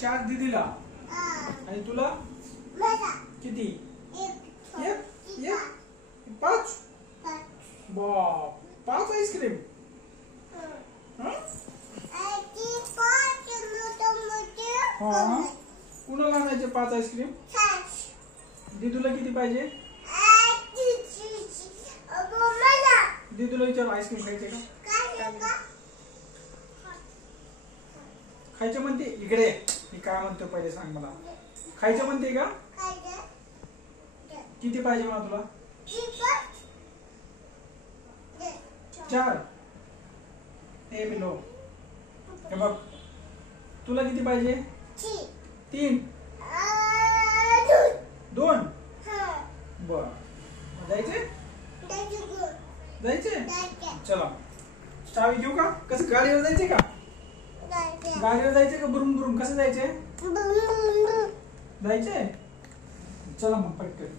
4 दीदीला आणि तुला किती? एक 5 बाप 5 आईस्क्रीम. कुणाला आणायचे 5 आईस्क्रीम? दीदूला किती पाहिजे? दीदूला विचार आईस्क्रीम खायचे का? खायचे म्हणते. इकडे मी काय म्हणतो पहिले सांग मला. खायचे म्हणते का? किती पाहिजे मला तुला? 4. हे बिलो हे बघ तुला किती पाहिजे? 3. 2. बर जायचे चला चावी घेऊ का? कसं गाडीवर जायचे का? गाडीवर जायचे का बुरून बुरून? कसं जायचे? जायचे चला मग पटकन.